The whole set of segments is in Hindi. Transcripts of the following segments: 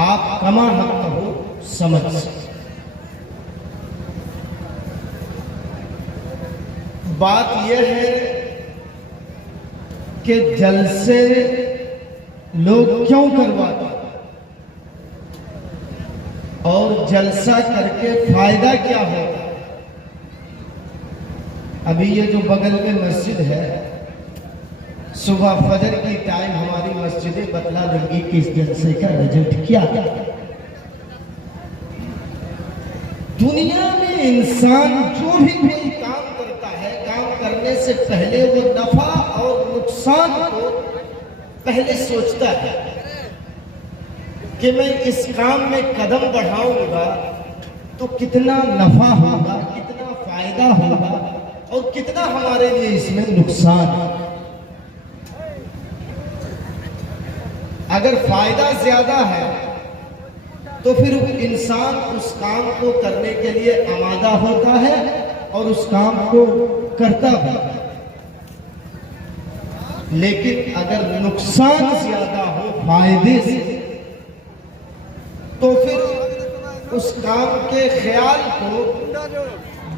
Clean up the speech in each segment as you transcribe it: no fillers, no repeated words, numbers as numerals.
आप कमा हक हो समझ से। बात यह है कि जलसे लोग क्यों करवाते और जलसा करके फायदा क्या होता। अभी ये जो बगल में मस्जिद है, सुबह फजर की टाइम हमारी मस्जिदें बतला देंगी कि इस जलसे का रिजल्ट क्या है। दुनिया में इंसान जो भी कोई काम करता है, काम करने से पहले वो नफा और नुकसान को पहले सोचता है कि मैं इस काम में कदम बढ़ाऊंगा तो कितना नफा होगा, कितना फायदा होगा और कितना हमारे लिए इसमें नुकसान है। अगर फायदा ज्यादा है तो फिर इंसान उस काम को करने के लिए आमादा होता है और उस काम को करता भी। लेकिन अगर नुकसान ज्यादा हो फायदे से तो फिर उस काम के ख्याल को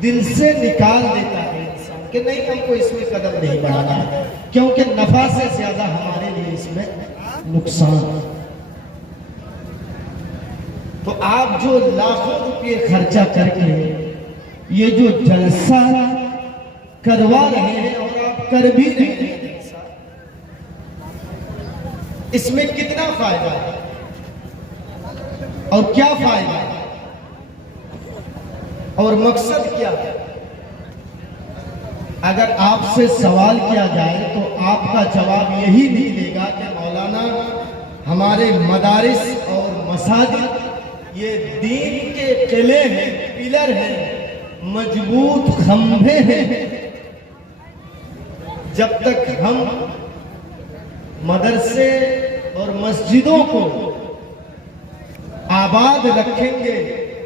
दिल से निकाल देता है इंसान कि नहीं, हमको इसमें कदम नहीं बढ़ाना है, क्योंकि नफा से ज्यादा हमारे लिए इसमें नुकसान। तो आप जो लाखों रुपये खर्चा करके ये जो जलसा करवा रहे हैं और आप कर भी रहे हैं जलसा, इसमें कितना फायदा है और क्या फायदा है और मकसद क्या है। अगर आपसे सवाल किया जाए तो आपका जवाब यही निकलेगा कि मौलाना, हमारे मदारिस और मसाजिद ये दीन के किले हैं, पिलर हैं, मजबूत खंभे हैं। जब तक हम मदरसे और मस्जिदों को आबाद रखेंगे,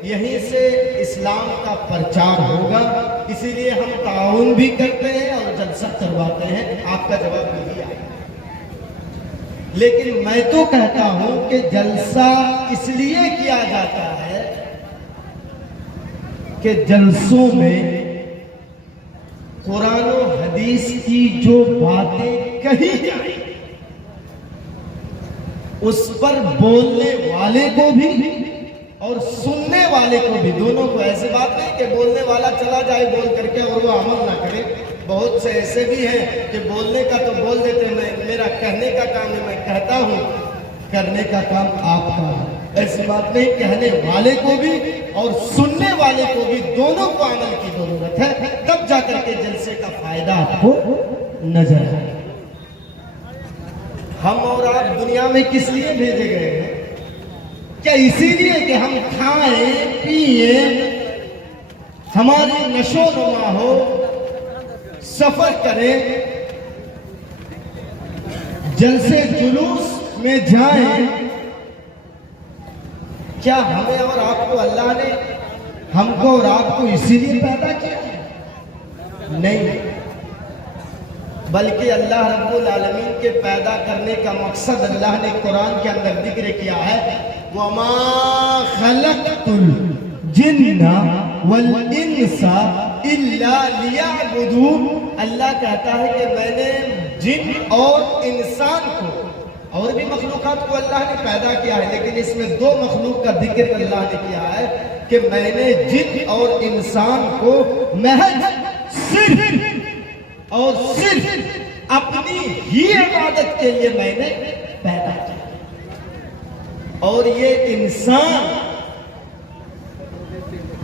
यहीं से इस्लाम का प्रचार होगा। इसीलिए हम ताउन भी करते हैं और जलसा करवाते हैं। आपका जवाब यही आएगा। लेकिन मैं तो कहता हूं कि जलसा इसलिए किया जाता है कि जलसों में कुरान और हदीस की जो बातें कही जाए उस पर बोलने वाले को भी और सुनने वाले को भी, दोनों को। ऐसी बात नहीं कि बोलने वाला चला जाए बोल करके और वो अमल ना करे। बहुत से ऐसे भी हैं कि बोलने का तो बोल देते, मैं मेरा कहने का काम है, मैं कहता हूं, करने का काम आपका है। ऐसी बात नहीं, कहने वाले को भी और सुनने वाले को भी, दोनों को अमल की जरूरत है, तब जाकर के जलसे का फायदा आपको नजर आए। हम और आप दुनिया में किस लिए भेजे गए हैं? क्या इसीलिए कि हम खाएं पिए, हमारी नशो नुमा हो, सफर करें, जलसे जुलूस में जाएं? क्या हमें और आपको अल्लाह ने, हमको और आपको इसीलिए पैदा किया? नहीं, बल्कि अल्लाह रब्बुल आलमीन के पैदा करने का मकसद अल्लाह ने कुरान के अंदर जिक्र किया है, वमा खलक़तुल जिन्ना वल इंसा इल्ला लियअबुदून। अल्लाह कहता है कि मैंने जिन और इंसान को, और भी मखलूकात को अल्लाह ने पैदा किया है, लेकिन इसमें दो मखलूक का जिक्र अल्लाह ने किया है कि मैंने जिन और इंसान को महज सिर्फ और सिर्फ अपनी ही इबादत के लिए मैंने पैदा किया। और ये इंसान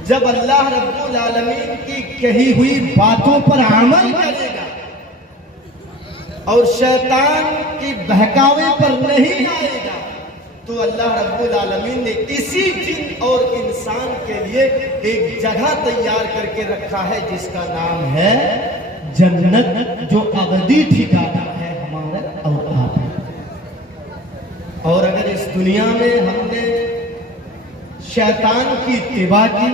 जब अल्लाह रब्बुल आलमीन की कही हुई बातों पर अमल करेगा और शैतान की बहकावे पर नहीं आएगा, तो अल्लाह रब्बुल आलमीन ने इसी जिन और इंसान के लिए एक जगह तैयार करके रखा है जिसका नाम है जन्नत, जो अबदी ठिकाना है हमारा और आपका। और अगर इस दुनिया में हमने शैतान की इत्तिबा की,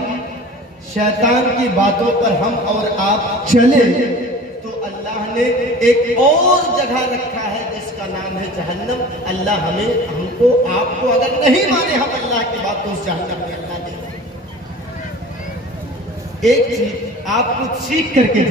शैतान की बातों पर हम और आप चले, तो अल्लाह ने एक और जगह रखा है जिसका नाम है जहन्नम। अल्लाह हमें तो आपको अगर नहीं माने हम अल्लाह की बात तो उस जहन्नम में अल्लाह देगा। एक चीज आप कुछ सीख करके